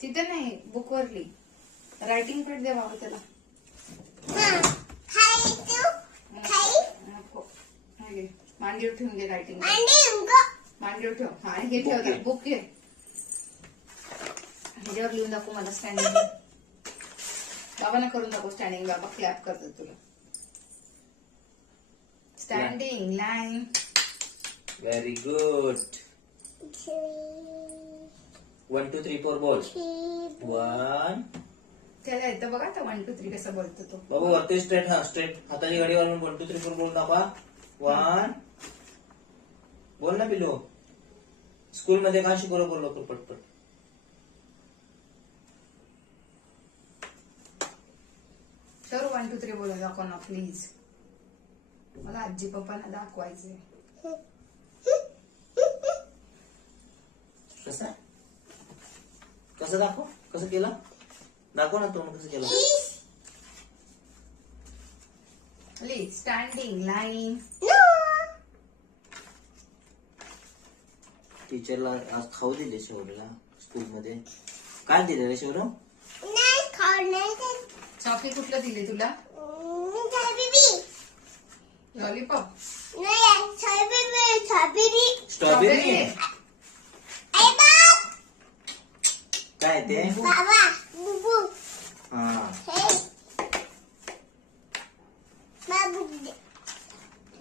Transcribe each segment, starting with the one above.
तिथे नाही, बुकवरली writing pad दे बाबा त्याला. मांडीवर ठेवून घे रायटिंग. मांडीवर ठेव. हा हे ठेव, बुक घे. ह्याच्यावर लिहून दाखव मला स्टँडिंग. बाबांना करून दाखव स्टँडिंग. बाबा क्लॅप करतात तुला. Standing line. Very good. 1 2 3 4 बोल. 1. त्याला येतं बघा आता 1 2 3 कसं बोलतो तो. बाबा वरती स्ट्रेट. हा स्ट्रेट हाताची गाडी वाढवून 1 2 3 4 बोल दाखवा. 1. बोल ना पिलो. स्कूल मध्ये काय शिकवलं बोल लवकर पटपट. तर 1 2 3 बोला दाखव ना प्लीज. मला आजी पप्पांना दाखवायचंय. कसं दाखव. कसं केलं दाखव ना तोंड कसं केलं. Standing line. टीचरला आज खाऊ दिले शौर्यला स्कूल मध्ये. काय दिले रे शौर्य. चॉकलेट कुठलं दिले तुला. लॉलीपॉप. स्ट्रॉबेरी. काय ते. हा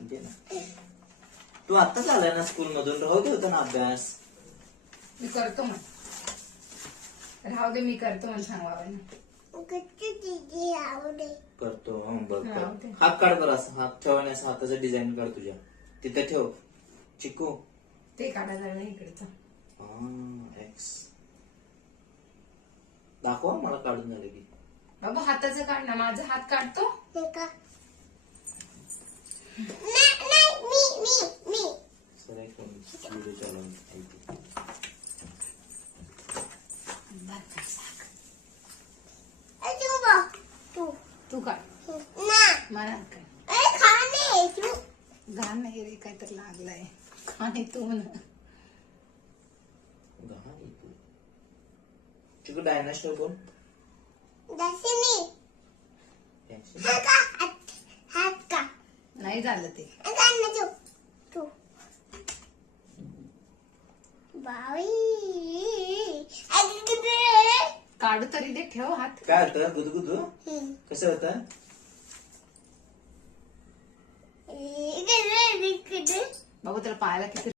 दे ना. तू आत्ताच आलाय ना स्कूल मधून. राहू दे होता ना अभ्यास. मी करतो मग. राहू दे मी करतो मग सांग बाबांना. करतो बघ. राहू दे. हात काढ बरं. असं हात ठेवण्यास हाताचं डिझाईन काढ तुझ्या. तिथे ठेव चिकू. ते काढायला नाही इकडचं. एक्स दाखव मला काढून झालं की. बाबा हाताचं काढ ना. माझा हात काढतो. सर एक व्हिडिओ चालवून तू काढ. मला काय घाण नाही रे. काहीतरी लागलाय. खाणे तू म्हणा. चिकू डायनासोर बोल. नाही झालं ते. काढू तरी दे. ठेव हात. काय होतं गुदगुदू. कसं होतं. बाबा त्याला पायाला किती